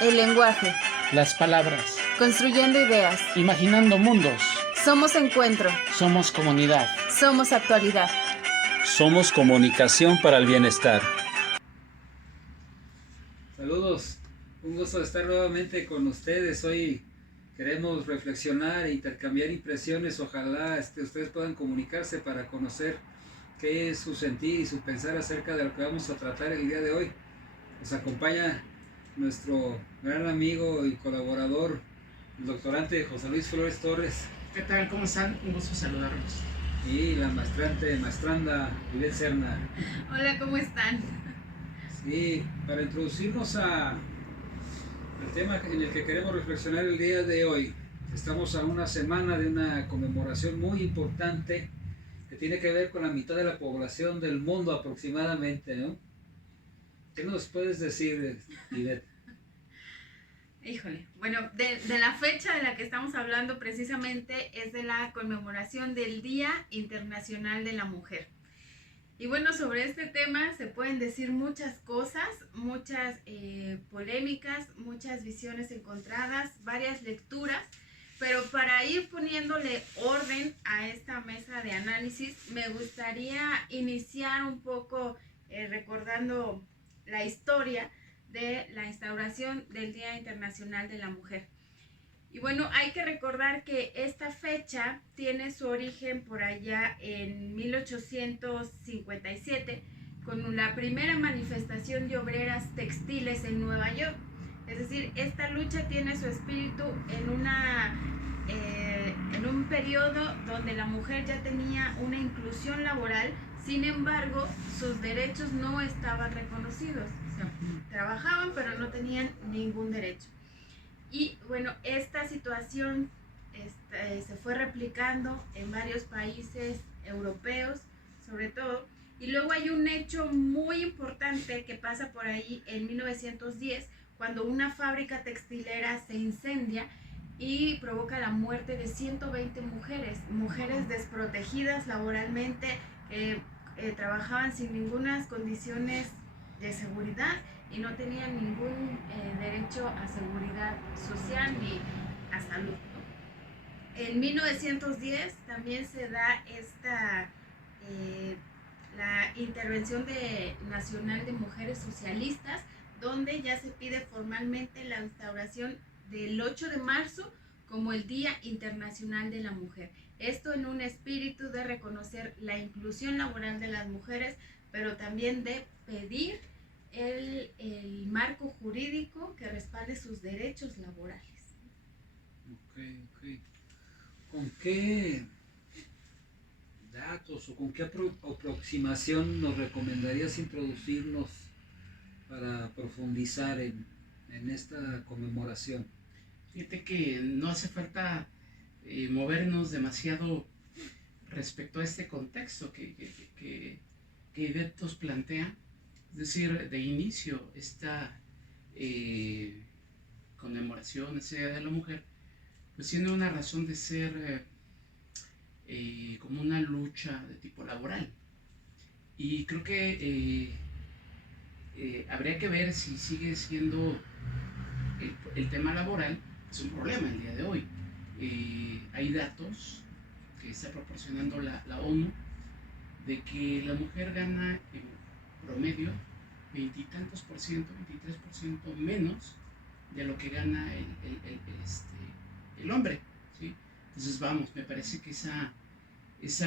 El lenguaje, Las palabras. construyendo ideas. Imaginando mundos. Somos encuentro, Somos comunidad. somos actualidad. Somos comunicación para el bienestar. Saludos, un gusto estar nuevamente con ustedes. Hoy queremos reflexionar e intercambiar impresiones. Ojalá ustedes puedan comunicarse para conocer qué es su sentir y su pensar acerca de lo que vamos a tratar el día de hoy. Nos acompaña nuestro gran amigo y colaborador, el doctorante José Luis Flores Torres. ¿Qué tal? ¿Cómo están? Un gusto saludarlos. Y la maestranda Ivette Serna. Hola, ¿cómo están? Sí, para introducirnos al tema en el que queremos reflexionar el día de hoy. Estamos a una semana de una conmemoración muy importante que tiene que ver con la mitad de la población del mundo aproximadamente, ¿no? ¿Qué nos puedes decir, Ivette? Híjole, bueno, de la fecha de la que estamos hablando precisamente es de la conmemoración del Día Internacional de la Mujer. Y bueno, sobre este tema se pueden decir muchas cosas, muchas polémicas, muchas visiones encontradas, varias lecturas, pero para ir poniéndole orden a esta mesa de análisis, me gustaría iniciar un poco recordando la historia de la instauración del Día Internacional de la Mujer. Y bueno, hay que recordar que esta fecha tiene su origen por allá en 1857 con la primera manifestación de obreras textiles en Nueva York. Es decir, esta lucha tiene su espíritu en un periodo donde la mujer ya tenía una inclusión laboral, sin embargo, sus derechos no estaban reconocidos. O sea, trabajaban, pero no tenían ningún derecho. Y bueno, esta situación se fue replicando en varios países europeos, sobre todo. Y luego hay un hecho muy importante que pasa por ahí en 1910, cuando una fábrica textilera se incendia y provoca la muerte de 120 mujeres desprotegidas laboralmente, trabajaban sin ninguna condiciones de seguridad y no tenían ningún derecho a seguridad social ni a salud, ¿no? En 1910 también se da la intervención nacional de mujeres socialistas, donde ya se pide formalmente la instauración del 8 de marzo como el Día Internacional de la Mujer. Esto en un espíritu de reconocer la inclusión laboral de las mujeres, pero también de pedir el marco jurídico que respalde sus derechos laborales. Ok. ¿Con qué datos o con qué aproximación nos recomendarías introducirnos para profundizar en esta conmemoración? Fíjate que no hace falta movernos demasiado respecto a este contexto que Ivette nos plantea. Es decir, de inicio, esta conmemoración, ese Día de la Mujer, pues tiene una razón de ser como una lucha de tipo laboral. Y creo que habría que ver si sigue siendo el tema laboral, es un problema el día de hoy. Hay datos que está proporcionando la ONU de que la mujer gana en promedio veintitantos por ciento, 23% menos de lo que gana el hombre, ¿sí? Entonces vamos, me parece que esa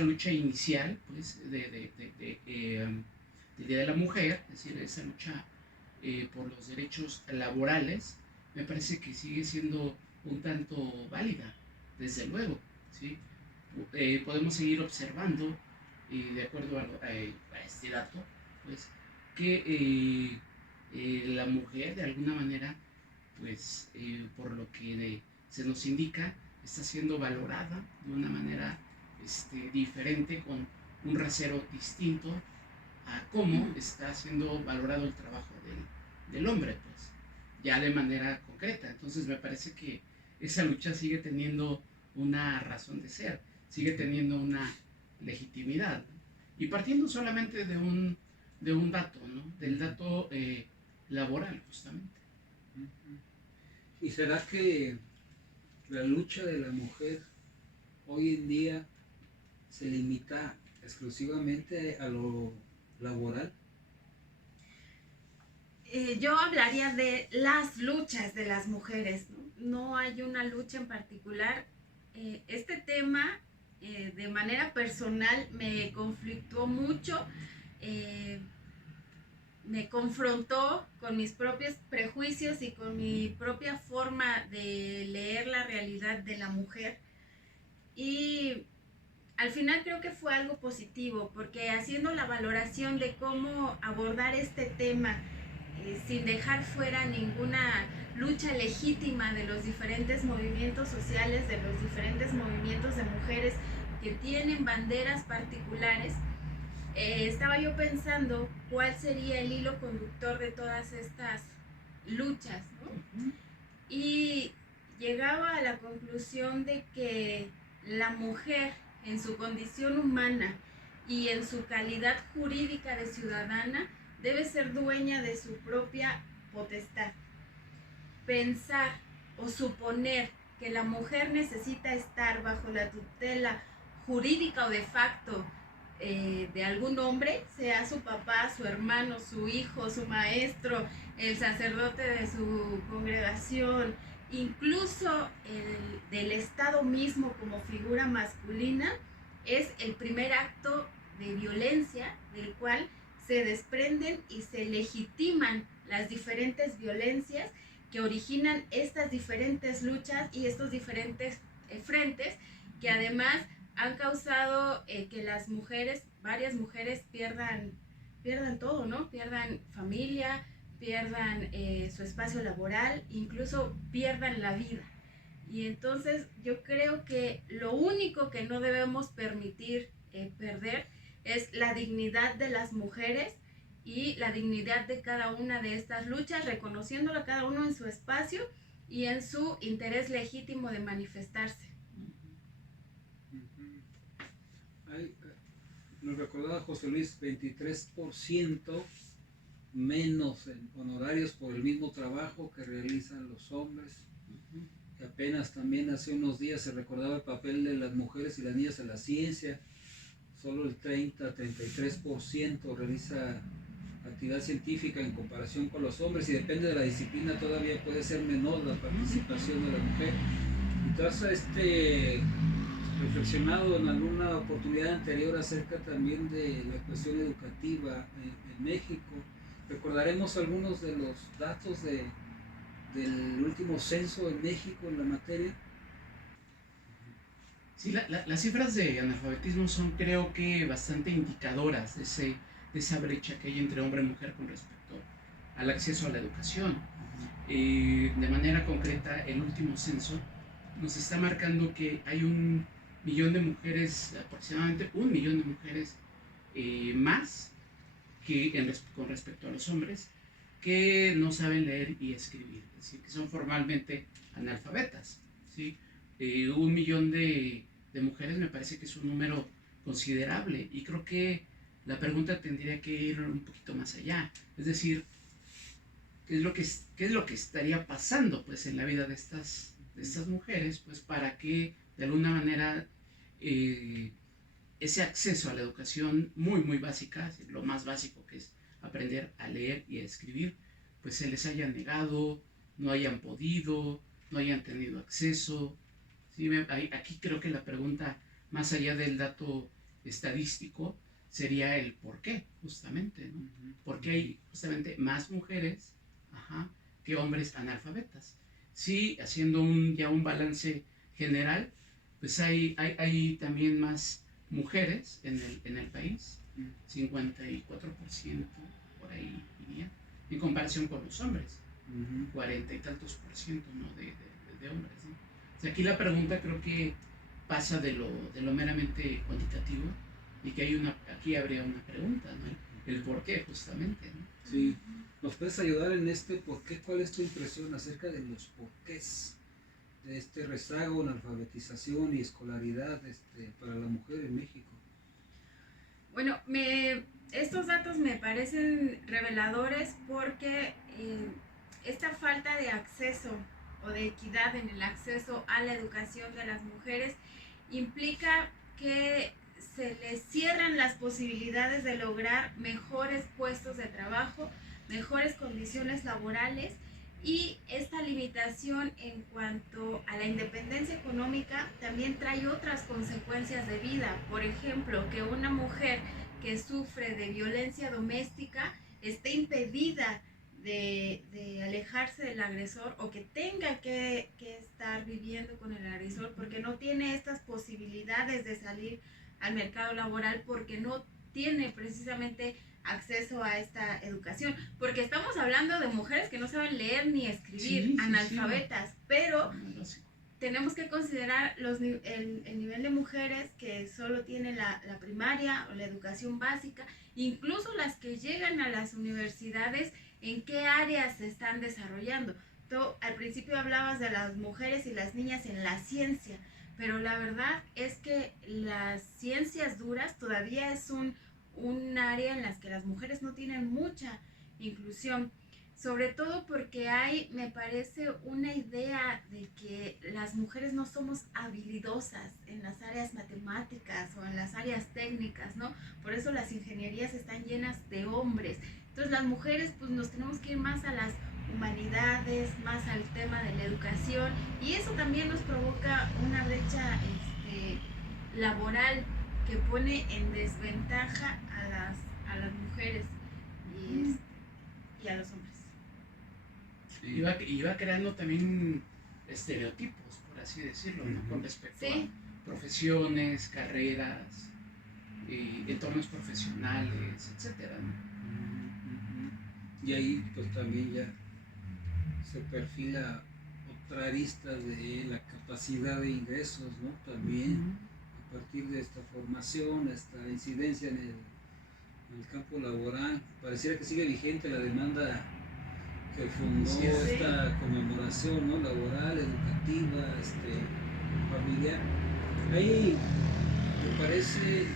lucha inicial pues, del Día de la Mujer, es decir, esa lucha por los derechos laborales, me parece que sigue siendo un tanto válida, desde luego, ¿sí? Podemos seguir observando, de acuerdo a este dato, pues, que la mujer de alguna manera, pues, por lo que se nos indica, está siendo valorada de una manera diferente, con un rasero distinto a cómo está siendo valorado el trabajo del hombre, pues, ya de manera concreta. Entonces me parece que esa lucha sigue teniendo una razón de ser, sigue teniendo una legitimidad, ¿no? Y partiendo solamente de un dato, ¿no? Del dato laboral, justamente. ¿Y será que la lucha de la mujer hoy en día se limita exclusivamente a lo laboral? Yo hablaría de las luchas de las mujeres, ¿no? No hay una lucha en particular. Este tema, de manera personal, me conflictuó mucho, eh, me confrontó con mis propios prejuicios y con mi propia forma de leer la realidad de la mujer. Y al final creo que fue algo positivo, porque haciendo la valoración de cómo abordar este tema, sin dejar fuera ninguna lucha legítima de los diferentes movimientos sociales, de los diferentes movimientos de mujeres que tienen banderas particulares, estaba yo pensando cuál sería el hilo conductor de todas estas luchas, ¿no? Y llegaba a la conclusión de que la mujer, en su condición humana y en su calidad jurídica de ciudadana, debe ser dueña de su propia potestad. Pensar o suponer que la mujer necesita estar bajo la tutela jurídica o de facto de algún hombre, sea su papá, su hermano, su hijo, su maestro, el sacerdote de su congregación, incluso del Estado mismo como figura masculina, es el primer acto de violencia del cual se desprenden y se legitiman las diferentes violencias que originan estas diferentes luchas y estos diferentes frentes que además han causado que las mujeres, varias mujeres pierdan todo, ¿no? Pierdan familia, pierdan su espacio laboral, incluso pierdan la vida. Y entonces yo creo que lo único que no debemos permitir perder es la dignidad de las mujeres y la dignidad de cada una de estas luchas, reconociéndolo a cada uno en su espacio y en su interés legítimo de manifestarse. Nos recordaba José Luis, 23% menos en honorarios por el mismo trabajo que realizan los hombres. Y apenas también hace unos días se recordaba el papel de las mujeres y las niñas en la ciencia. Solo el 30-33% realiza actividad científica en comparación con los hombres, y depende de la disciplina todavía puede ser menor la participación de la mujer. Entonces, reflexionado en alguna oportunidad anterior acerca también de la cuestión educativa en México, recordaremos algunos de los datos del último censo en México en la materia. Sí, las cifras de analfabetismo son, creo que, bastante indicadoras de esa brecha que hay entre hombre y mujer con respecto al acceso a la educación. De manera concreta, el último censo nos está marcando que hay 1 millón de mujeres, aproximadamente 1 millón de mujeres más que con respecto a los hombres, que no saben leer y escribir, es decir, que son formalmente analfabetas, ¿sí? 1 millón de mujeres me parece que es un número considerable, y creo que la pregunta tendría que ir un poquito más allá, es decir, ¿qué es lo que estaría pasando, pues, en la vida de estas mujeres, pues, para que de alguna manera ese acceso a la educación muy muy básica, lo más básico que es aprender a leer y a escribir, pues se les haya negado, no hayan podido, no hayan tenido acceso? ¿Sí? Aquí creo que la pregunta, más allá del dato estadístico, sería el por qué, justamente, ¿no? ¿Por qué hay justamente más mujeres que hombres analfabetas? Sí, haciendo ya un balance general, pues hay también más mujeres en el país, 54% por ahí diría, en comparación con los hombres, 40 y tantos %, ¿no? de hombres, ¿no? O sea, aquí la pregunta creo que pasa de lo meramente cuantitativo, y que aquí habría una pregunta, ¿no? El por qué, justamente, ¿no? Sí. ¿Nos puedes ayudar en este por qué? ¿Cuál es tu impresión acerca de los porqués de este rezago en alfabetización y escolaridad para la mujer en México? Bueno, estos datos me parecen reveladores porque esta falta de acceso o de equidad en el acceso a la educación de las mujeres implica que se les cierran las posibilidades de lograr mejores puestos de trabajo, mejores condiciones laborales, y esta limitación en cuanto a la independencia económica también trae otras consecuencias de vida. Por ejemplo, que una mujer que sufre de violencia doméstica esté impedida de alejarse del agresor, o que tenga que estar viviendo con el agresor porque no tiene estas posibilidades de salir al mercado laboral, porque no tiene precisamente acceso a esta educación, porque estamos hablando de mujeres que no saben leer ni escribir, Sí, sí, analfabetas, sí. Pero tenemos que considerar el nivel de mujeres que solo tienen la primaria o la educación básica, incluso las que llegan a las universidades, en qué áreas se están desarrollando. Tú al principio hablabas de las mujeres y las niñas en la ciencia, pero la verdad es que las ciencias duras todavía es un área en las que las mujeres no tienen mucha inclusión, sobre todo porque hay, me parece, una idea de que las mujeres no somos habilidosas en las áreas matemáticas o en las áreas técnicas, ¿no? Por eso las ingenierías están llenas de hombres. Entonces las mujeres pues nos tenemos que ir más a las humanidades, más al tema de la educación, y eso también nos provoca una brecha laboral que pone en desventaja a las mujeres y a los hombres. Iba creando también estereotipos, por así decirlo, ¿no? Con respecto a profesiones, carreras, entornos profesionales, etcétera, ¿no? Y ahí pues también ya se perfila otra arista de la capacidad de ingresos, ¿no? También a partir de esta formación, esta incidencia en el campo laboral, pareciera que sigue vigente la demanda que fundó esta conmemoración, ¿no? Laboral, educativa, familiar. Ahí me parece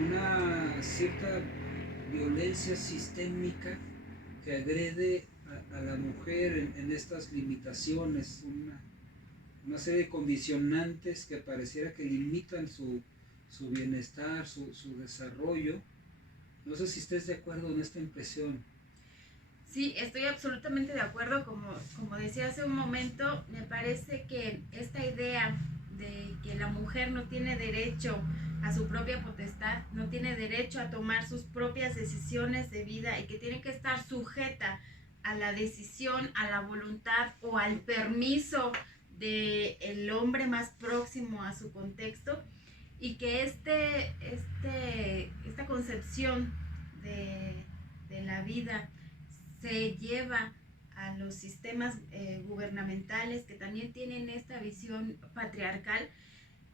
una cierta violencia sistémica que agrede a la mujer en estas limitaciones, una serie de condicionantes que pareciera que limitan su bienestar, su desarrollo. No sé si estés de acuerdo en esta impresión. Sí, estoy absolutamente de acuerdo. Como decía hace un momento, me parece que esta idea de que la mujer no tiene derecho a su propia potestad, no tiene derecho a tomar sus propias decisiones de vida, y que tiene que estar sujeta a la decisión, a la voluntad o al permiso del hombre más próximo a su contexto, y que esta concepción de la vida se lleva a los sistemas gubernamentales que también tienen esta visión patriarcal,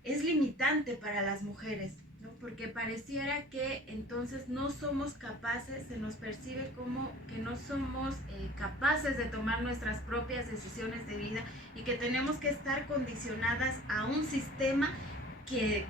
es limitante para las mujeres, ¿no? Porque pareciera que entonces no somos capaces, se nos percibe como que no somos capaces de tomar nuestras propias decisiones de vida, y que tenemos que estar condicionadas a un sistema que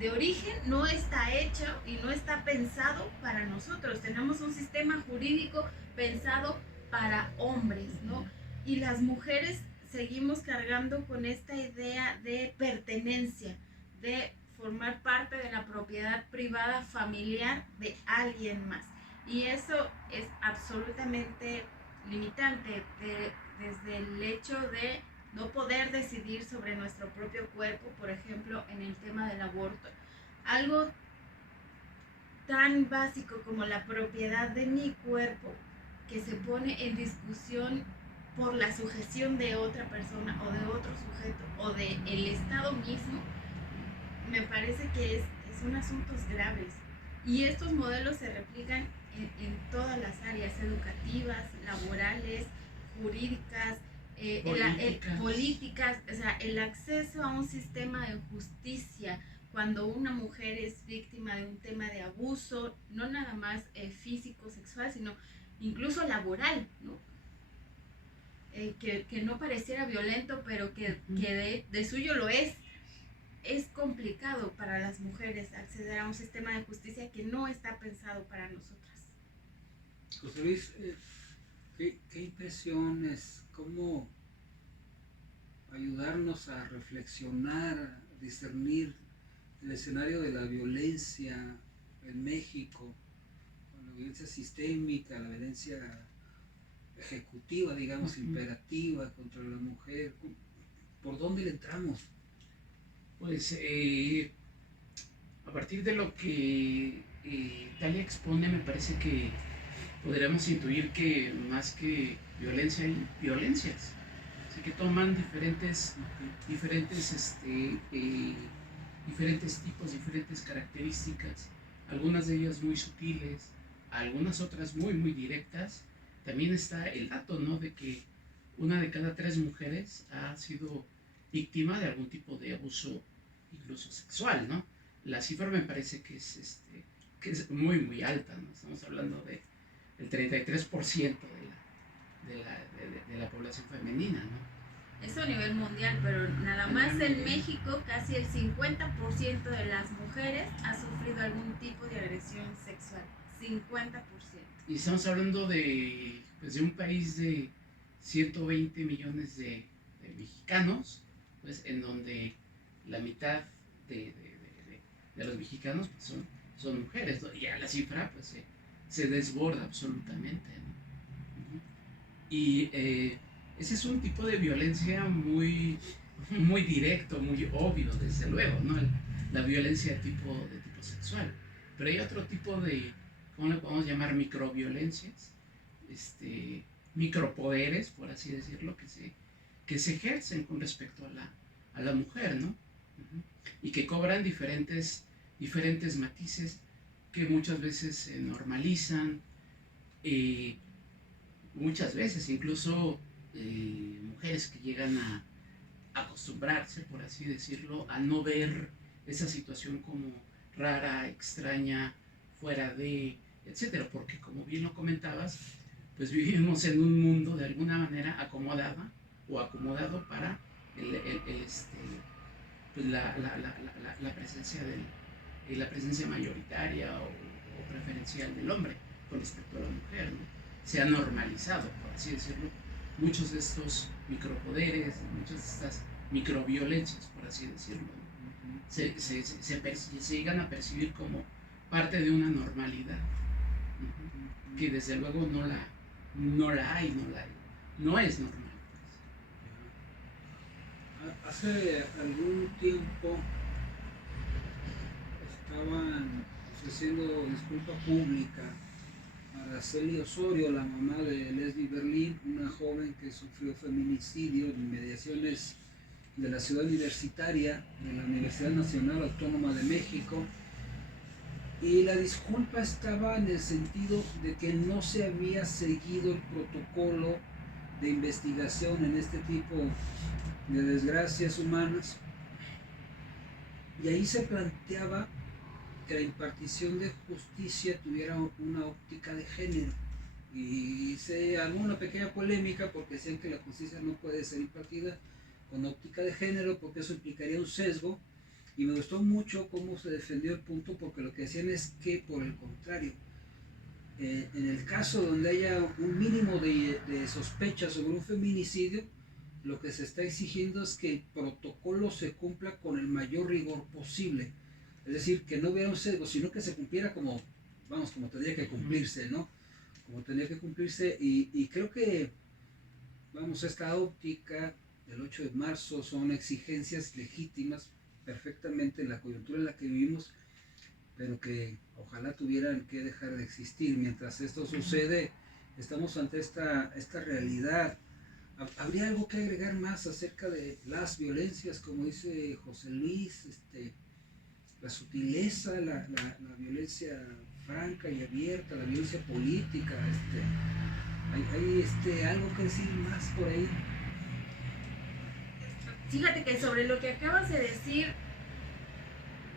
de origen no está hecho y no está pensado para nosotros. Tenemos un sistema jurídico pensado para hombres, ¿no? Y las mujeres seguimos cargando con esta idea de pertenencia, de formar parte de la propiedad privada familiar de alguien más. Y eso es absolutamente limitante, desde el hecho de no poder decidir sobre nuestro propio cuerpo, por ejemplo, en el tema del aborto. Algo tan básico como la propiedad de mi cuerpo, que se pone en discusión por la sujeción de otra persona o de otro sujeto o del Estado mismo, me parece que son asuntos graves. Y estos modelos se replican en todas las áreas educativas, laborales, jurídicas, políticas. O sea, el acceso a un sistema de justicia cuando una mujer es víctima de un tema de abuso, no nada más físico, sexual, sino incluso laboral, ¿no? Que no pareciera violento, pero que de suyo lo es complicado para las mujeres acceder a un sistema de justicia que no está pensado para nosotras. José Luis, ¿qué impresiones, cómo ayudarnos a reflexionar, a discernir el escenario de la violencia en México, la violencia sistémica, la violencia ejecutiva, digamos, imperativa contra la mujer? ¿Por dónde le entramos? Pues a partir de lo que Talia expone, me parece que podríamos intuir que más que violencia hay violencias. Así que toman diferentes tipos, diferentes características, algunas de ellas muy sutiles, algunas otras muy, muy directas. También está el dato, ¿no?, de que una de cada 3 mujeres ha sido víctima de algún tipo de abuso, incluso sexual, ¿no? La cifra me parece que es muy, muy alta, ¿no? Estamos hablando del 33% de la población femenina, ¿no? Eso a nivel mundial, pero nada más en México casi el 50% de las mujeres ha sufrido algún tipo de agresión sexual. 50%. Y estamos hablando de un país de 120 millones de mexicanos, pues en donde la mitad de los mexicanos pues, son mujeres, ¿no? Y ya la cifra pues se desborda absolutamente, ¿no? Y ese es un tipo de violencia muy, muy directo, muy obvio, desde luego, ¿no? La violencia de tipo sexual. Pero hay otro tipo de, ¿cómo le podemos llamar? Microviolencias, micropoderes, por así decirlo, que se ejercen con respecto a la mujer, ¿no? Y que cobran diferentes matices que muchas veces se normalizan, muchas veces incluso mujeres que llegan a acostumbrarse, por así decirlo, a no ver esa situación como rara, extraña, fuera de, etcétera, porque como bien lo comentabas, pues vivimos en un mundo de alguna manera acomodado para pues la presencia la presencia mayoritaria o preferencial del hombre con respecto a la mujer, ¿no? Se ha normalizado, por así decirlo, muchos de estos micropoderes, muchas de estas microviolencias, por así decirlo, ¿no? Se llegan a percibir como parte de una normalidad, que desde luego no la hay, no es normal. Hace algún tiempo estaban ofreciendo disculpa pública a Araceli Osorio, la mamá de Leslie Berlin, una joven que sufrió feminicidio en inmediaciones de la ciudad universitaria de la Universidad Nacional Autónoma de México. Y la disculpa estaba en el sentido de que no se había seguido el protocolo de investigación en este tipo de desgracias humanas, y ahí se planteaba que la impartición de justicia tuviera una óptica de género, y se armó una pequeña polémica porque decían que la justicia no puede ser impartida con óptica de género porque eso implicaría un sesgo, y me gustó mucho cómo se defendió el punto, porque lo que decían es que por el contrario, en el caso donde haya un mínimo de sospecha sobre un feminicidio, lo que se está exigiendo es que el protocolo se cumpla con el mayor rigor posible. Es decir, que no hubiera un sesgo, sino que se cumpliera como tendría que cumplirse, ¿no? Como tendría que cumplirse, y creo que, esta óptica del 8 de marzo son exigencias legítimas perfectamente en la coyuntura en la que vivimos, pero que ojalá tuvieran que dejar de existir. Mientras esto sucede, estamos ante esta realidad. ¿Habría algo que agregar más acerca de las violencias, como dice José Luis, la sutileza, la violencia franca y abierta, la violencia política? ¿Hay algo que decir más por ahí? Fíjate que sobre lo que acabas de decir,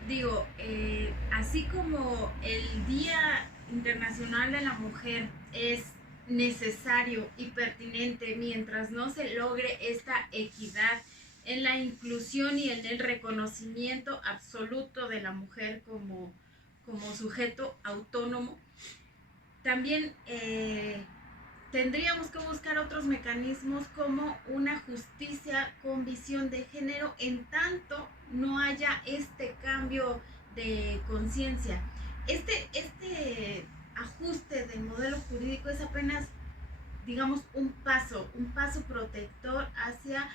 digo, así como el Día Internacional de la Mujer es necesario y pertinente mientras no se logre esta equidad en la inclusión y en el reconocimiento absoluto de la mujer como sujeto autónomo, también tendríamos que buscar otros mecanismos como una justicia con visión de género, en tanto no haya este cambio de conciencia. Este ajuste del modelo jurídico es apenas, digamos, un paso protector hacia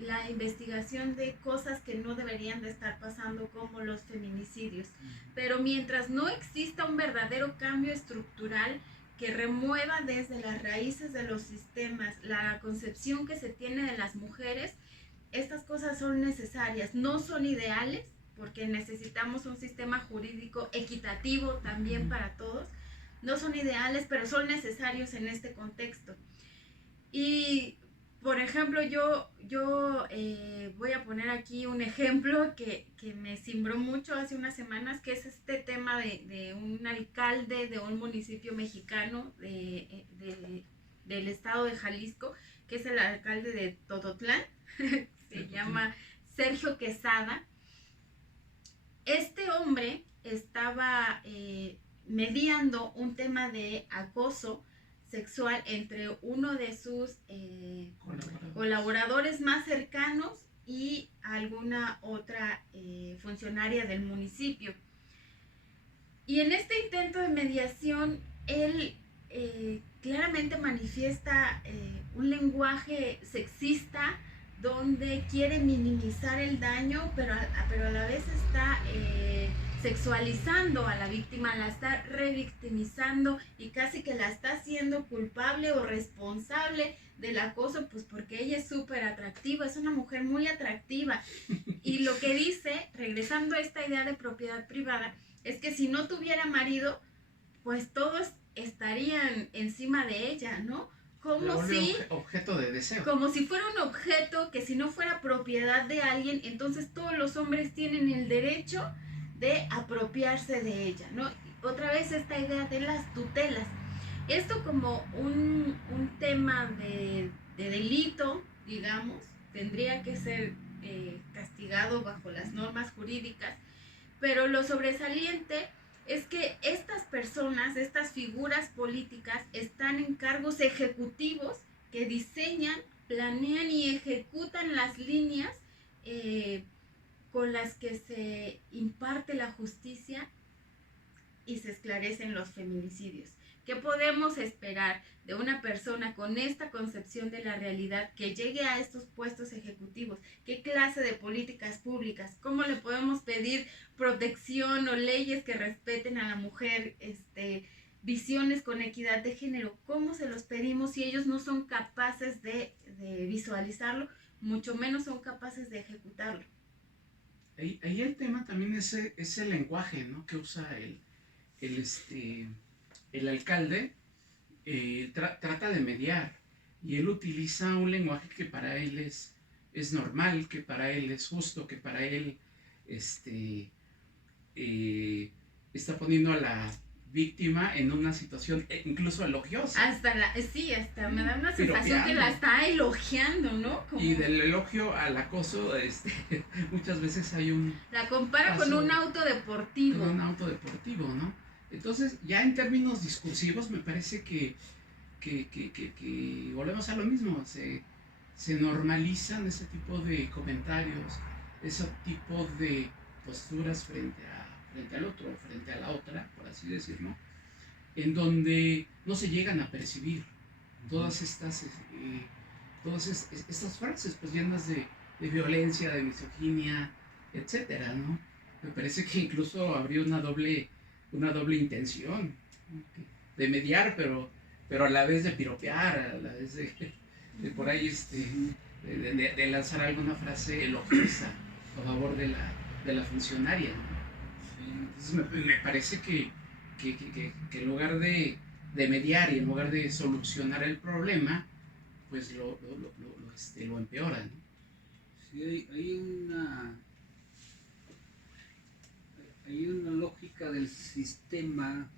la investigación de cosas que no deberían de estar pasando, como los feminicidios. Pero mientras no exista un verdadero cambio estructural que remueva desde las raíces de los sistemas la concepción que se tiene de las mujeres, estas cosas son necesarias. No son ideales, porque necesitamos un sistema jurídico equitativo también para todos. No son ideales, pero son necesarios en este contexto. Y, por ejemplo, yo voy a poner aquí un ejemplo que me cimbró mucho hace unas semanas, que es este tema de un alcalde de un municipio mexicano del estado de Jalisco, que es el alcalde de Tototlán, se llama Sergio Quesada. Este hombre estaba mediando un tema de acoso sexual entre uno de sus colaboradores más cercanos y alguna otra funcionaria del municipio. Y en este intento de mediación, él claramente manifiesta un lenguaje sexista, donde quiere minimizar el daño, pero a la vez está sexualizando a la víctima, la está revictimizando y casi que la está haciendo culpable o responsable del acoso, pues porque ella es súper atractiva, es una mujer muy atractiva. Y lo que dice, regresando a esta idea de propiedad privada, es que si no tuviera marido, pues todos estarían encima de ella, ¿no? Como si objeto de deseo. Como si fuera un objeto que, si no fuera propiedad de alguien, entonces todos los hombres tienen el derecho de apropiarse de ella, ¿no? Otra vez esta idea de las tutelas. Esto como un tema de delito, digamos, tendría que ser castigado bajo las normas jurídicas, pero lo sobresaliente es que estas personas, estas figuras políticas, están en cargos ejecutivos que diseñan, planean y ejecutan las líneas con las que se imparte la justicia y se esclarecen los feminicidios. ¿Qué podemos esperar de una persona con esta concepción de la realidad que llegue a estos puestos ejecutivos? ¿Qué clase de políticas públicas? ¿Cómo le podemos pedir protección o leyes que respeten a la mujer, visiones con equidad de género? ¿Cómo se los pedimos si ellos no son capaces de visualizarlo, mucho menos son capaces de ejecutarlo? Ahí el tema también es el lenguaje, ¿no?, que usa el alcalde. Trata de mediar, y él utiliza un lenguaje que para él es normal, que para él es justo, que para él está poniendo a la víctima en una situación incluso elogiosa. Hasta me da una sensación que la está elogiando, ¿no? Como... Y del elogio al acoso, muchas veces hay un... La compara con un auto deportivo. Con un auto deportivo, ¿no? Entonces, ya en términos discursivos, me parece que volvemos a lo mismo. Se normalizan ese tipo de comentarios, ese tipo de posturas frente al otro, frente a la otra, por así decirlo, en donde no se llegan a percibir todas estas frases, pues, llenas de violencia, de misoginia, etcétera, ¿no? Me parece que incluso habría una doble intención de mediar, pero a la vez de piropear, a la vez de por ahí de lanzar alguna frase elogiosa a favor de la funcionaria, ¿no? Entonces me parece que en lugar de mediar y en lugar de solucionar el problema, pues lo empeora, ¿no? Sí, hay una lógica del sistema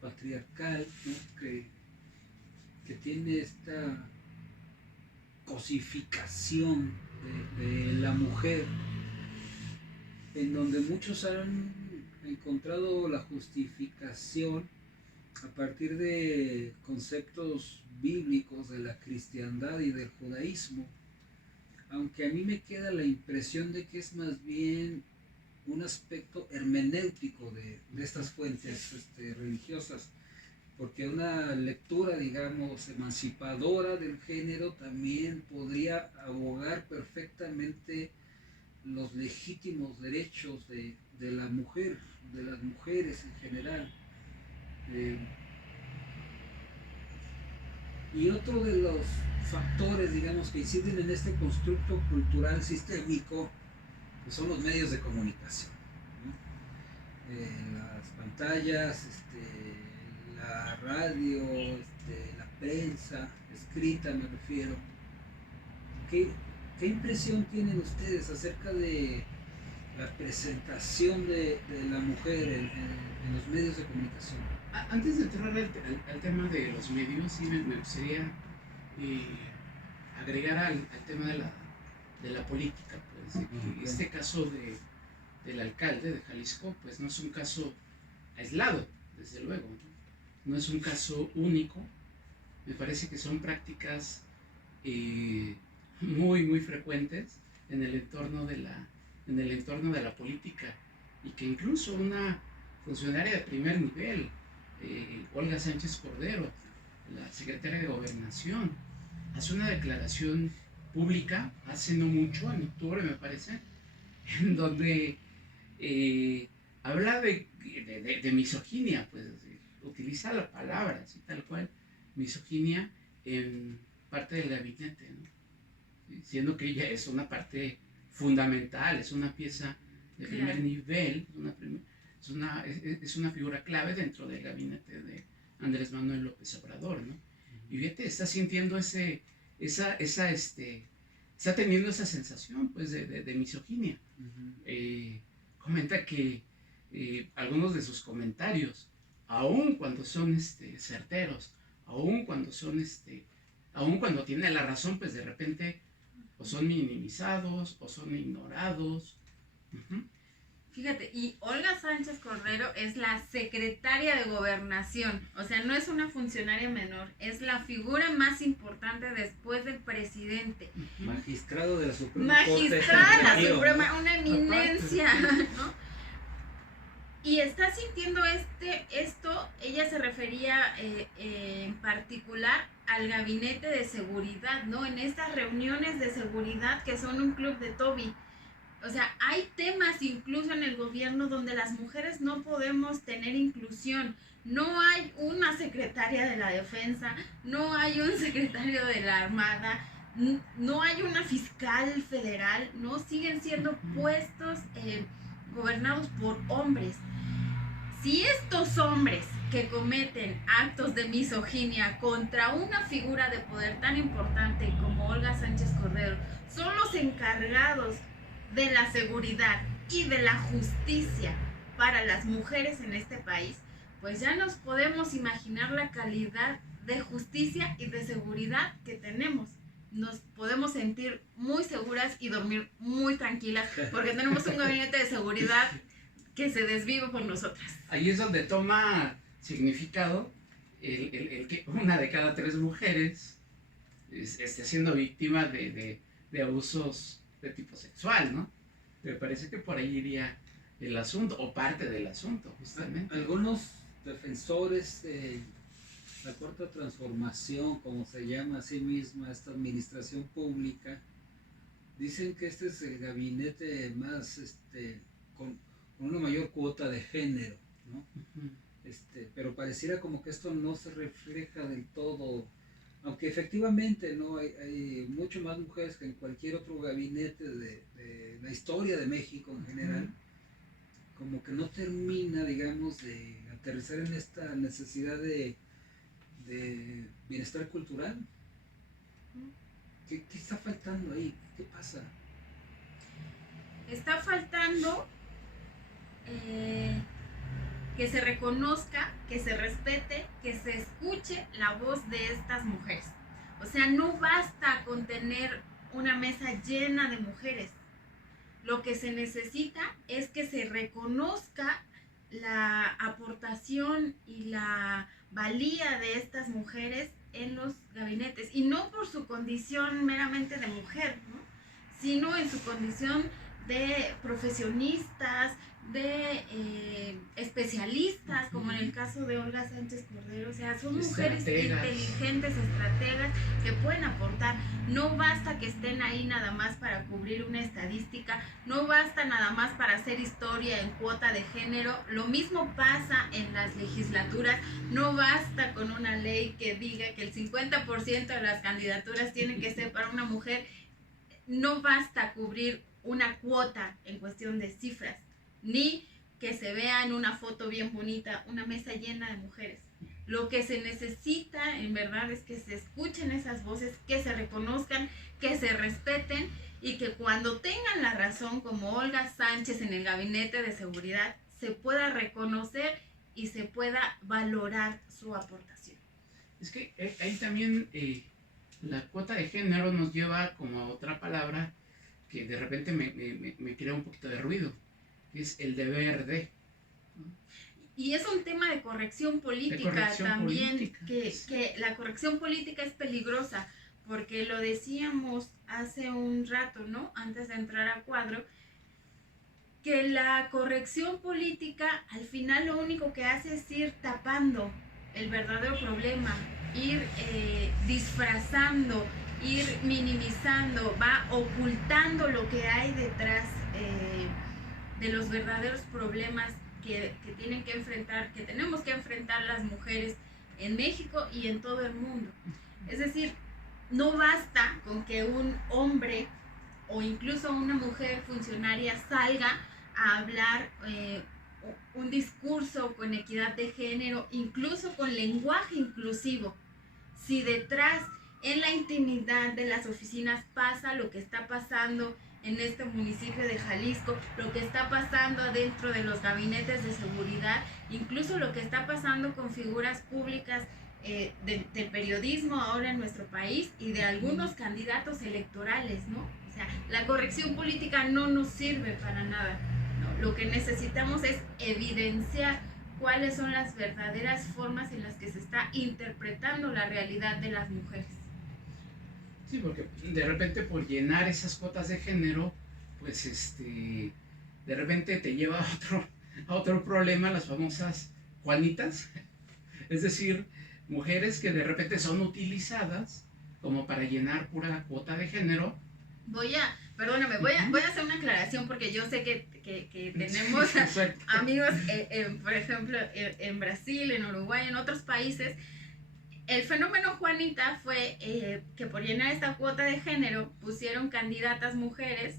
patriarcal, ¿no?, que tiene esta cosificación de la mujer, en donde muchos han encontrado la justificación a partir de conceptos bíblicos de la cristiandad y del judaísmo, aunque a mí me queda la impresión de que es más bien un aspecto hermenéutico de estas fuentes religiosas, porque una lectura, digamos, emancipadora del género también podría abogar perfectamente los legítimos derechos de la mujer, de las mujeres en general. Y otro de los factores, digamos, que inciden en este constructo cultural sistémico, pues son los medios de comunicación, ¿no? Las pantallas, la radio, la prensa escrita, me refiero. ¿Qué impresión tienen ustedes acerca de la presentación de la mujer en los medios de comunicación? Antes de entrar al tema de los medios, sí me gustaría agregar al tema de la política. Pues, okay. Este caso del alcalde de Jalisco, pues no es un caso aislado, desde luego, no es un caso único. Me parece que son prácticas muy frecuentes en el entorno de la política, y que incluso una funcionaria de primer nivel, Olga Sánchez Cordero, la secretaria de Gobernación, hace una declaración pública hace no mucho, en octubre me parece, en donde habla de misoginia, pues utiliza la palabra así tal cual, misoginia, en parte del gabinete, ¿no? Siendo que ella es una parte fundamental, es una pieza de primer nivel, es una figura clave dentro del gabinete de Andrés Manuel López Obrador, ¿no? Y fíjate, está sintiendo está teniendo esa sensación, pues, de misoginia. Comenta que algunos de sus comentarios, aun cuando son certeros, aun cuando tiene la razón, pues de repente o son minimizados o son ignorados. Fíjate, y Olga Sánchez Cordero es la secretaria de Gobernación, o sea, no es una funcionaria menor, es la figura más importante después del presidente. Magistrado de la Suprema Corte. Magistrada de la Suprema, una eminencia, ¿no? Y está sintiendo esto, ella se refería en particular al gabinete de seguridad, ¿no? En estas reuniones de seguridad que son un club de Toby. O sea, hay temas incluso en el gobierno donde las mujeres no podemos tener inclusión. No hay una secretaria de la defensa, no hay un secretario de la Armada, no hay una fiscal federal, no siguen siendo puestos gobernados por hombres. Si estos hombres que cometen actos de misoginia contra una figura de poder tan importante como Olga Sánchez Cordero son los encargados de la seguridad y de la justicia para las mujeres en este país, pues ya nos podemos imaginar la calidad de justicia y de seguridad que tenemos. Nos podemos sentir muy seguras y dormir muy tranquilas porque tenemos un gabinete de seguridad que se desvive por nosotras. Ahí es donde toma significado el que una de cada 3 mujeres esté siendo víctima de abusos de tipo sexual, ¿no? Me parece que por ahí iría el asunto, o parte del asunto, justamente. Algunos defensores de la Cuarta Transformación, como se llama a sí misma esta administración pública, dicen que este es el gabinete más, con una mayor cuota de género, ¿no? Pero pareciera como que esto no se refleja del todo, aunque efectivamente no hay mucho más mujeres que en cualquier otro gabinete de la historia de México en general, como que no termina, digamos, de aterrizar en esta necesidad de bienestar cultural. ¿Qué está faltando ahí? ¿Qué pasa? Está faltando que se reconozca, que se respete, que se escuche la voz de estas mujeres. O sea, no basta con tener una mesa llena de mujeres. Lo que se necesita es que se reconozca la aportación y la valía de estas mujeres en los gabinetes, y no por su condición meramente de mujer, ¿no? Sino en su condición de profesionistas, de especialistas, como en el caso de Olga Sánchez Cordero. O sea, son mujeres inteligentes, estrategas, que pueden aportar. No basta que estén ahí nada más para cubrir una estadística, no basta nada más para hacer historia en cuota de género. Lo mismo pasa en las legislaturas. No basta con una ley que diga que el 50% de las candidaturas tienen que ser para una mujer. No basta cubrir una cuota en cuestión de cifras, ni que se vea en una foto bien bonita una mesa llena de mujeres. Lo que se necesita en verdad es que se escuchen esas voces, que se reconozcan, que se respeten, y que cuando tengan la razón, como Olga Sánchez en el Gabinete de Seguridad, se pueda reconocer y se pueda valorar su aportación. Es que ahí también la cuota de género nos lleva como a otra palabra que de repente me crea un poquito de ruido, que es el deber de, ¿no? Y es un tema de corrección política también, política. Que la corrección política es peligrosa, porque lo decíamos hace un rato, ¿no? Antes de entrar a cuadro, que la corrección política al final lo único que hace es ir tapando el verdadero problema, ir disfrazando, ir minimizando, va ocultando lo que hay detrás de los verdaderos problemas que tienen que enfrentar, que tenemos que enfrentar las mujeres en México y en todo el mundo. Es decir, no basta con que un hombre o incluso una mujer funcionaria salga a hablar un discurso con equidad de género, incluso con lenguaje inclusivo, si detrás, en la intimidad de las oficinas, pasa lo que está pasando en este municipio de Jalisco, lo que está pasando adentro de los gabinetes de seguridad, incluso lo que está pasando con figuras públicas del periodismo ahora en nuestro país, y de algunos candidatos electorales, ¿no? O sea, la corrección política no nos sirve para nada, ¿no? Lo que necesitamos es evidenciar cuáles son las verdaderas formas en las que se está interpretando la realidad de las mujeres. Sí, porque de repente por llenar esas cuotas de género, pues de repente te lleva a otro problema, las famosas Juanitas, es decir, mujeres que de repente son utilizadas como para llenar pura cuota de género. Voy a hacer una aclaración, porque yo sé que tenemos amigos, por ejemplo, en Brasil, en Uruguay, en otros países. El fenómeno Juanita fue que por llenar esta cuota de género pusieron candidatas mujeres,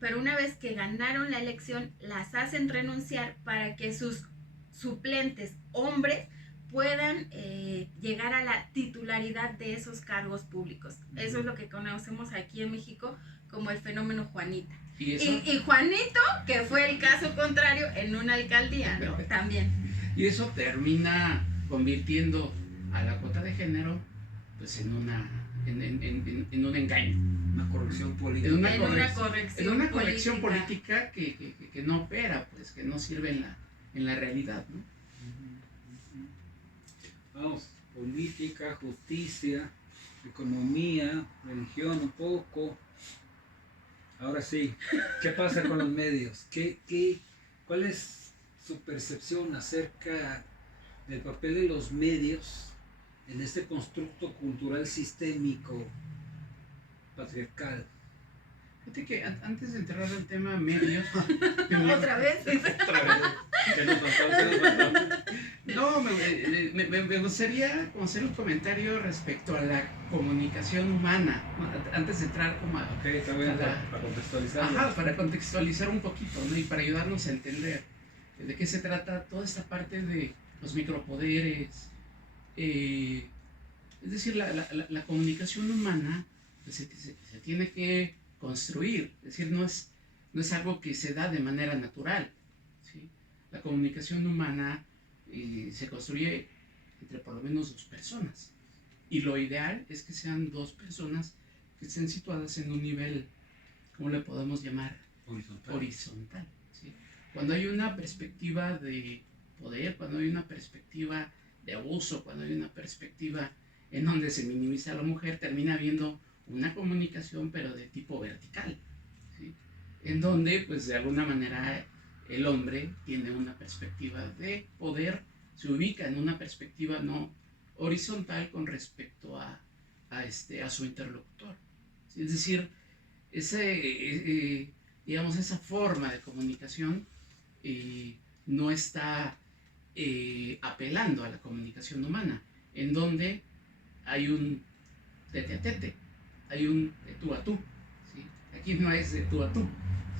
pero una vez que ganaron la elección las hacen renunciar para que sus suplentes hombres puedan llegar a la titularidad de esos cargos públicos. Eso es lo que conocemos aquí en México como el fenómeno Juanita. Y Juanito, que fue el caso contrario en una alcaldía, ¿no? También. Y eso termina convirtiendo a la cuota de género pues en un engaño. Una corrección política. En una corrección política que no opera, pues, que no sirve en la realidad, ¿no? Vamos, política, justicia, economía, religión un poco. Ahora sí, ¿qué pasa con los medios? ¿Cuál es su percepción acerca del papel de los medios en este constructo cultural sistémico patriarcal? Fíjate que antes de entrar al tema medios... ¿Otra vez? No, me gustaría hacer un comentario respecto a la comunicación humana, antes de entrar como a... Ok, está bien, para contextualizar. Ajá, para contextualizar un poquito, ¿no? Y para ayudarnos a entender de qué se trata toda esta parte de los micropoderes. Es decir, la comunicación humana pues, se tiene que construir, es decir, no es algo que se da de manera natural, ¿sí? La comunicación humana se construye entre por lo menos dos personas, y lo ideal es que sean dos personas que estén situadas en un nivel, ¿cómo le podemos llamar? Horizontal. Horizontal, ¿sí? cuando hay una perspectiva de poder, cuando hay una perspectiva de abuso, cuando hay una perspectiva en donde se minimiza a la mujer, termina habiendo una comunicación pero de tipo vertical, ¿sí? En donde pues de alguna manera el hombre tiene una perspectiva de poder, se ubica en una perspectiva no horizontal con respecto a su interlocutor, ¿sí? Es decir, digamos, esa forma de comunicación no está apelando a la comunicación humana, en donde hay un tete a tete, hay un de tú a tú, ¿sí? Aquí no es de tú a tú,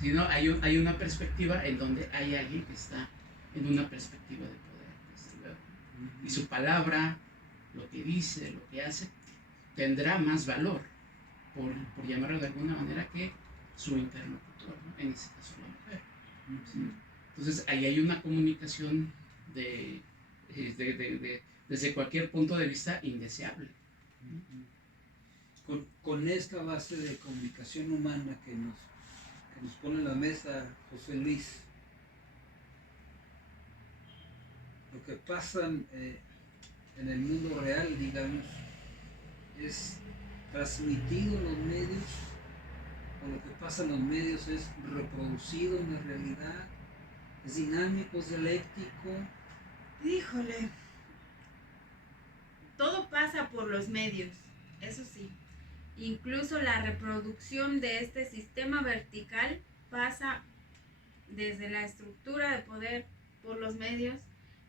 sino hay una perspectiva en donde hay alguien que está en una perspectiva de poder, desde luego. Y su palabra, lo que dice, lo que hace, tendrá más valor, por llamarlo de alguna manera, que su interlocutor, ¿no? En este caso la mujer, ¿sí? Entonces ahí hay una comunicación desde cualquier punto de vista indeseable. Con esta base de comunicación humana que nos pone en la mesa José Luis, lo que pasa en el mundo real, digamos, es transmitido en los medios, o lo que pasa en los medios es reproducido en la realidad, es dinámico, es dialéctico. Híjole, todo pasa por los medios, eso sí. Incluso la reproducción de este sistema vertical pasa desde la estructura de poder por los medios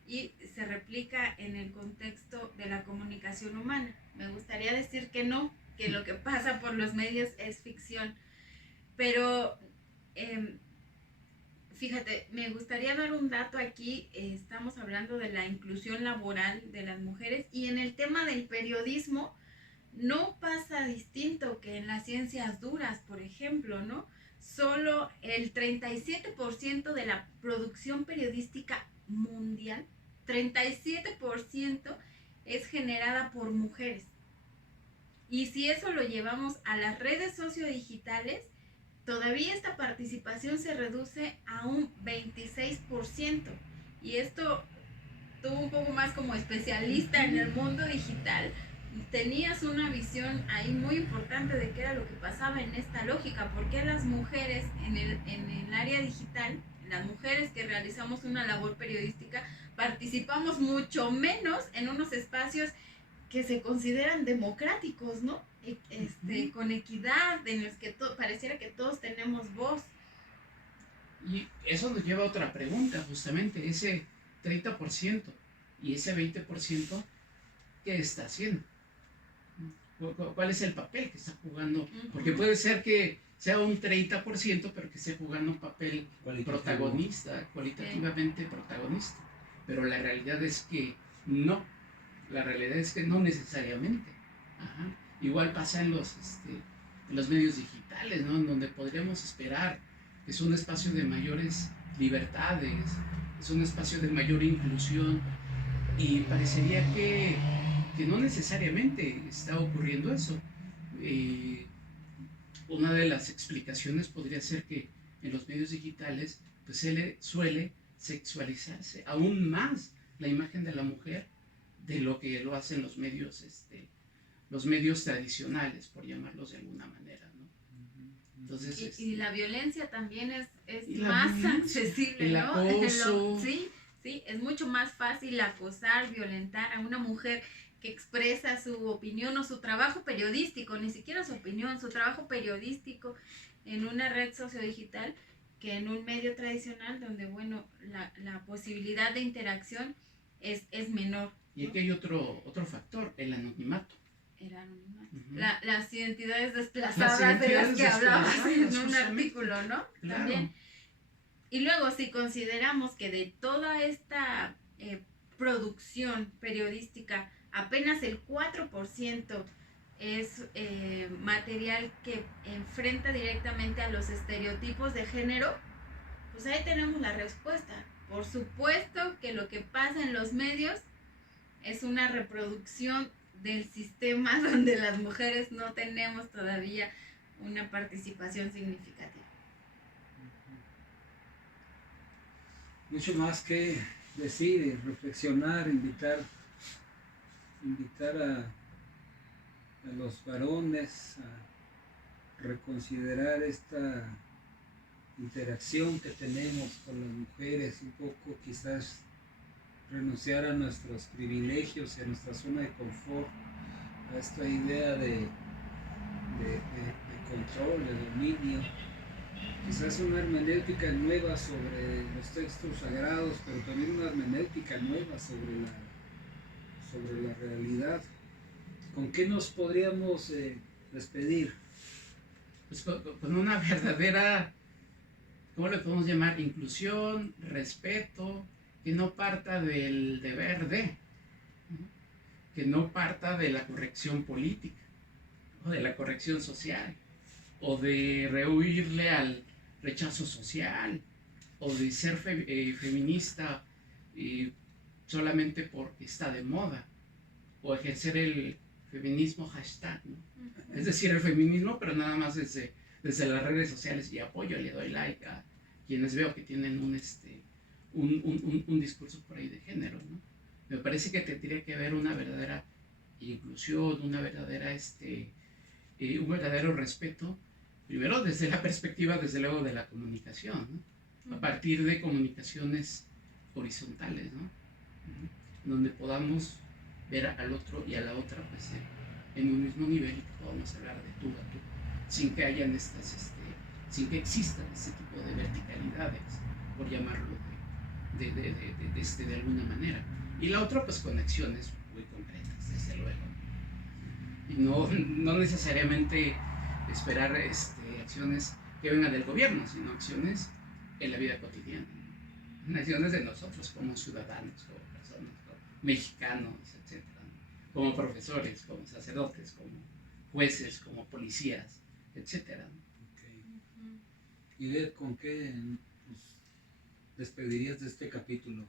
y se replica en el contexto de la comunicación humana. Me gustaría decir que no, que lo que pasa por los medios es ficción, pero fíjate, me gustaría dar un dato aquí. Estamos hablando de la inclusión laboral de las mujeres y en el tema del periodismo no pasa distinto que en las ciencias duras, por ejemplo, ¿no? Solo el 37% de la producción periodística mundial, 37% es generada por mujeres. Y si eso lo llevamos a las redes sociodigitales, todavía esta participación se reduce a un 26%. Y esto, tú un poco más como especialista en el mundo digital, tenías una visión ahí muy importante de qué era lo que pasaba en esta lógica, porque las mujeres en el área digital, las mujeres que realizamos una labor periodística, participamos mucho menos en unos espacios que se consideran democráticos, ¿no? Con equidad, en los que pareciera que todos tenemos voz. Y eso nos lleva a otra pregunta, justamente, ese 30% y ese 20%, ¿qué está haciendo? ¿Cuál es el papel que está jugando? Porque puede ser que sea un 30%, pero que esté jugando un papel protagonista, cualitativamente protagonista. Pero la realidad es que no. La realidad es que no necesariamente. Ajá. Igual pasa en los medios digitales, ¿no? En donde podríamos esperar que es un espacio de mayores libertades, es un espacio de mayor inclusión, y parecería que no necesariamente está ocurriendo eso. Una de las explicaciones podría ser que en los medios digitales pues suele sexualizarse aún más la imagen de la mujer de lo que lo hacen los medios tradicionales, por llamarlos de alguna manera, ¿no? Entonces, y la violencia también es más accesible, el ¿no? acoso. Sí, es mucho más fácil acosar, violentar a una mujer que expresa su opinión o su trabajo periodístico, ni siquiera su opinión, su trabajo periodístico en una red sociodigital, que en un medio tradicional donde, bueno, la posibilidad de interacción es menor, ¿no? Y aquí hay otro factor, el anonimato. El anonimato. Las identidades desplazadas de las que hablabas en un artículo, ¿no? Claro. También. Y luego, si consideramos que de toda esta producción periodística, apenas el 4% es material que enfrenta directamente a los estereotipos de género, pues ahí tenemos la respuesta. Por supuesto que lo que pasa en los medios es una reproducción del sistema donde las mujeres no tenemos todavía una participación significativa. mucho más que decir y reflexionar, invitar a los varones a reconsiderar esta interacción que tenemos con las mujeres, un poco quizás renunciar a nuestros privilegios y a nuestra zona de confort, a esta idea de control, de dominio, quizás una hermenéutica nueva sobre los textos sagrados, pero también una hermenéutica nueva sobre la realidad. ¿Con qué nos podríamos despedir? Pues con una verdadera, ¿cómo le podemos llamar? Inclusión, respeto, que no parta del deber de, ¿no? Que no parta de la corrección política, o de la corrección social, o de rehuirle al rechazo social, o de ser feminista solamente porque está de moda, o ejercer el feminismo hashtag, ¿no? Es decir, el feminismo, pero nada más desde las redes sociales, y apoyo, le doy like a quienes veo que tienen un discurso por ahí de género, ¿no? Me parece que tendría que haber una verdadera inclusión, un verdadero respeto, primero desde la perspectiva, desde luego, de la comunicación, ¿no? A partir de comunicaciones horizontales, ¿no? Donde podamos ver al otro y a la otra, pues, en un mismo nivel, y que podamos hablar de tú a tú, sin que hayan sin que existan este tipo de verticalidades, por llamarlo de alguna manera. Y la otra, pues, con acciones muy concretas, desde luego. Y no necesariamente esperar acciones que vengan del gobierno, sino acciones en la vida cotidiana, ¿no? Acciones de nosotros como ciudadanos, como personas, como mexicanos, etc., ¿no? Como profesores, como sacerdotes, como jueces, como policías, etc., ¿no? ¿Y de con qué nos despedirías de este capítulo?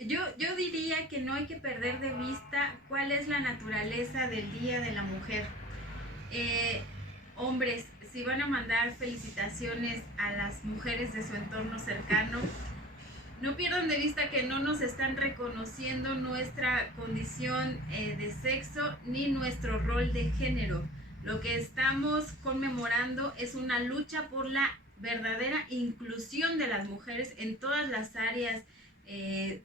Yo diría que no hay que perder de vista cuál es la naturaleza del Día de la Mujer. Hombres, si van a mandar felicitaciones a las mujeres de su entorno cercano, no pierdan de vista que no nos están reconociendo nuestra condición de sexo ni nuestro rol de género. Lo que estamos conmemorando es una lucha por la verdadera inclusión de las mujeres en todas las áreas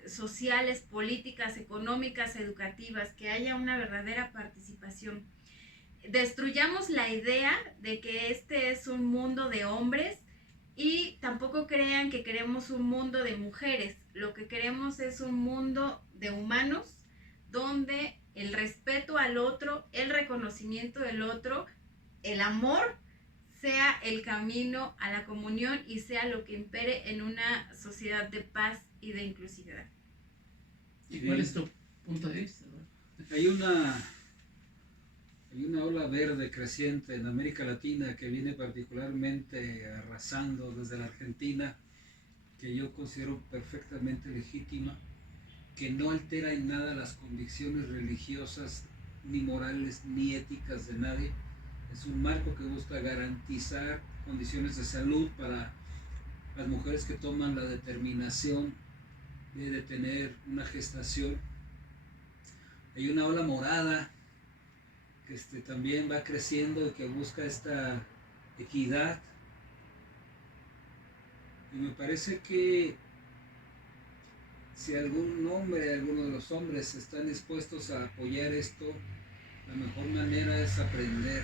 sociales, políticas, económicas, educativas, que haya una verdadera participación. Destruyamos la idea de que este es un mundo de hombres, y tampoco crean que queremos un mundo de mujeres. Lo que queremos es un mundo de humanos, donde el respeto al otro, el reconocimiento del otro, el amor sea el camino a la comunión y sea lo que impere en una sociedad de paz y de inclusividad. ¿Y cuál es tu punto de vista? Hay una ola verde creciente en América Latina que viene particularmente arrasando desde la Argentina, que yo considero perfectamente legítima, que no altera en nada las convicciones religiosas, ni morales, ni éticas de nadie. Es un marco que busca garantizar condiciones de salud para las mujeres que toman la determinación de tener una gestación. Hay una ola morada que también va creciendo y que busca esta equidad. Y me parece que si alguno de los hombres están dispuestos a apoyar esto, la mejor manera es aprender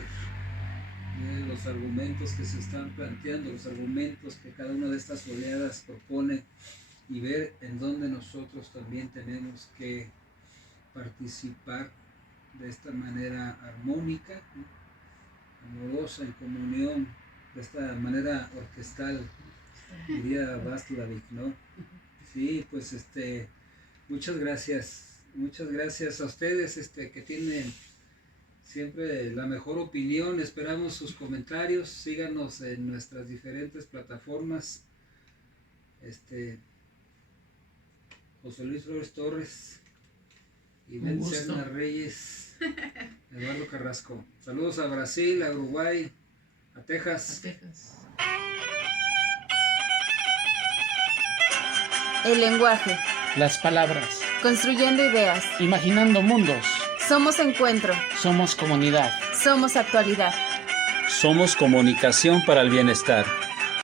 los argumentos que se están planteando, los argumentos que cada una de estas oleadas propone, y ver en dónde nosotros también tenemos que participar de esta manera armónica, ¿no? Amorosa, en comunión, de esta manera orquestal, diría Václavic, ¿no? Sí, pues muchas gracias a ustedes que tienen siempre la mejor opinión. Esperamos sus comentarios, síganos en nuestras diferentes plataformas. José Luis Flores Torres, Ivette Serna Reyes, Eduardo Carrasco. Saludos a Brasil, a Uruguay, a Texas. El lenguaje. Las palabras. Construyendo ideas. Imaginando mundos. Somos encuentro. Somos comunidad. Somos actualidad. Somos comunicación para el bienestar.